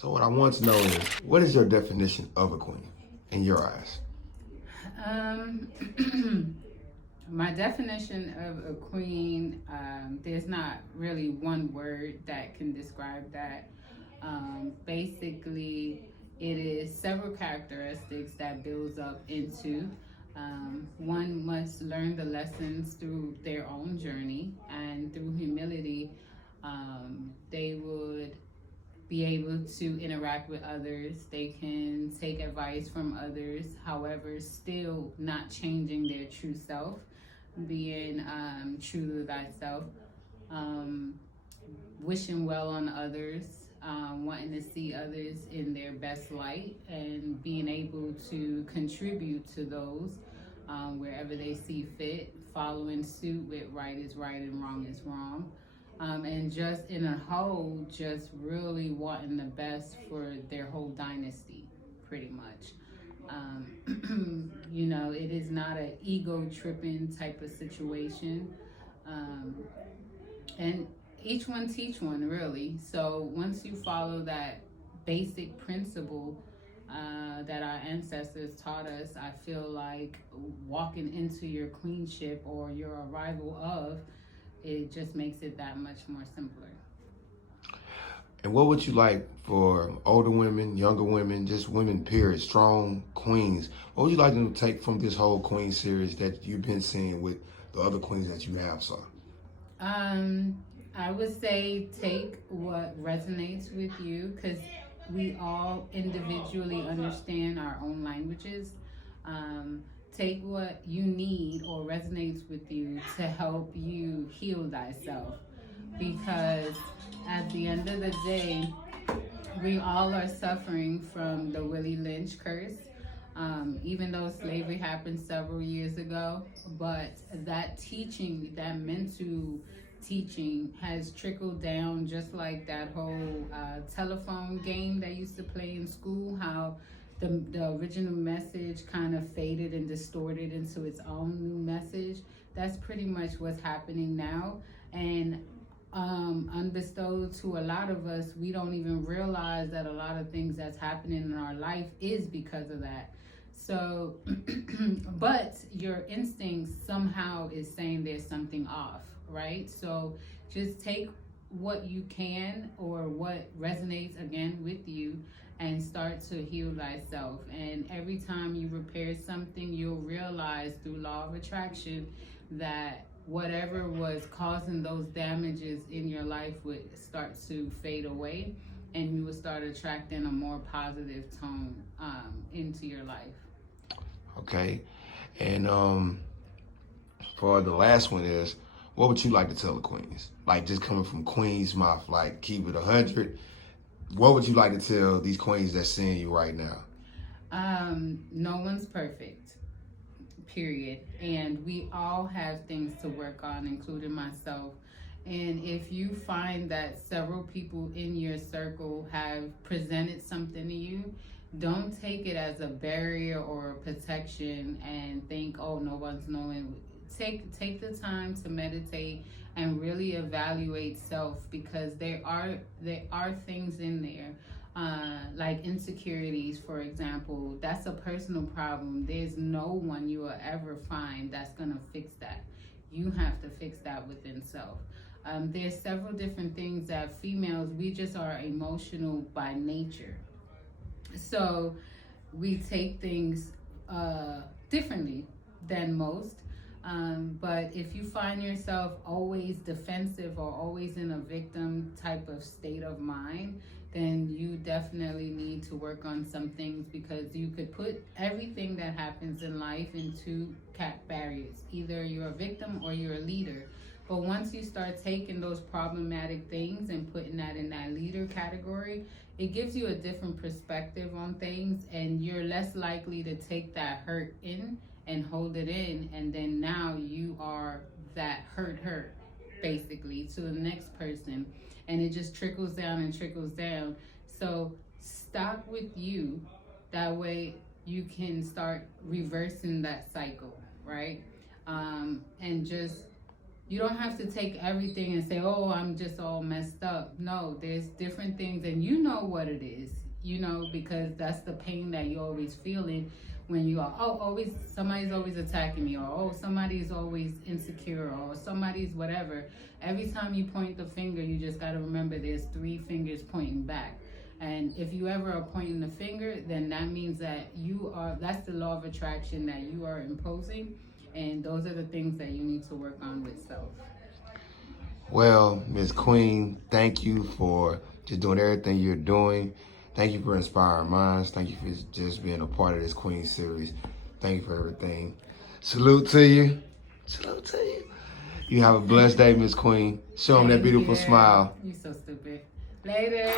So what I want to know is, what is your definition of a queen in your eyes? Um, my definition of a queen, there's not really one word that can describe that. Basically, it is several characteristics that builds up into. One must learn the lessons through their own journey, and through humility, they would be able to interact with others. They can take advice from others, however, still not changing their true self, being true to thyself, um, wishing well on others, wanting to see others in their best light, and being able to contribute to those wherever they see fit, following suit with right is right and wrong is wrong. And just in a whole, just really wanting the best for their whole dynasty, pretty much. It is not an ego tripping type of situation. Um, and each one teach one, really. So once you follow that basic principle that our ancestors taught us, I feel like walking into your queenship or your arrival of, it just makes it that much more simpler. And what would you like for older women, younger women, just women, period, strong queens? What would you like them to take from this whole queen series that you've been seeing with the other queens that you have, saw? I would say take what resonates with you, because we all individually understand our own languages. Take what you need or resonates with you to help you heal thyself, because at the end of the day, we all are suffering from the Willie Lynch curse. Even though slavery happened several years ago, but that teaching, that mental teaching, has trickled down, just like that whole telephone game that used to play in school, how the original message kind of faded and distorted into its own new message. That's pretty much what's happening now. And unbestowed to a lot of us, we don't even realize that a lot of things that's happening in our life is because of that. So, but your instincts somehow is saying there's something off, right? So just take what you can or what resonates again with you, and start to heal thyself. And every time you repair something, you'll realize through law of attraction that whatever was causing those damages in your life would start to fade away, and you would start attracting a more positive tone into your life. Okay. And for the last one is, what would you like to tell the queens? Like, just coming from queen's mouth, like, keep it 100. What would you like to tell these queens that's seeing you right now? No one's perfect, period. And we all have things to work on, including myself. And if you find that several people in your circle have presented something to you, don't take it as a barrier or a protection and think, oh, no one's knowing. Take the time to meditate and really evaluate self, because there are things in there, like insecurities, for example. That's a personal problem. There's no one you will ever find that's gonna fix that. You have to fix that within self. There's several different things that females, we just are emotional by nature. So we take things differently than most. But if you find yourself always defensive or always in a victim type of state of mind, then you definitely need to work on some things, because you could put everything that happens in life into cat barriers. Either you're a victim or you're a leader. But once you start taking those problematic things and putting that in that leader category, it gives you a different perspective on things, and you're less likely to take that hurt in and hold it in, and then now you are that hurt basically to the next person, and it just trickles down and trickles down. So stop with you, that way you can start reversing that cycle, right? And just You don't have to take everything and say, oh, I'm just all messed up. No, there's different things, and you know what it is, because that's the pain that you're always feeling when you are, oh, always, somebody's always attacking me, or oh, somebody's always insecure, or somebody's whatever. Every time you point the finger, you just got to remember there's 3 fingers pointing back. And if you ever are pointing the finger, then that means that that's the law of attraction that you are imposing. And those are the things that you need to work on with self. Well, Miss Queen, thank you for just doing everything you're doing. Thank you for inspiring minds. Thank you for just being a part of this Queen series. Thank you for everything. Salute to you. Salute to you. You have a blessed day, Miss Queen. Show them that beautiful smile. You're so stupid. Later.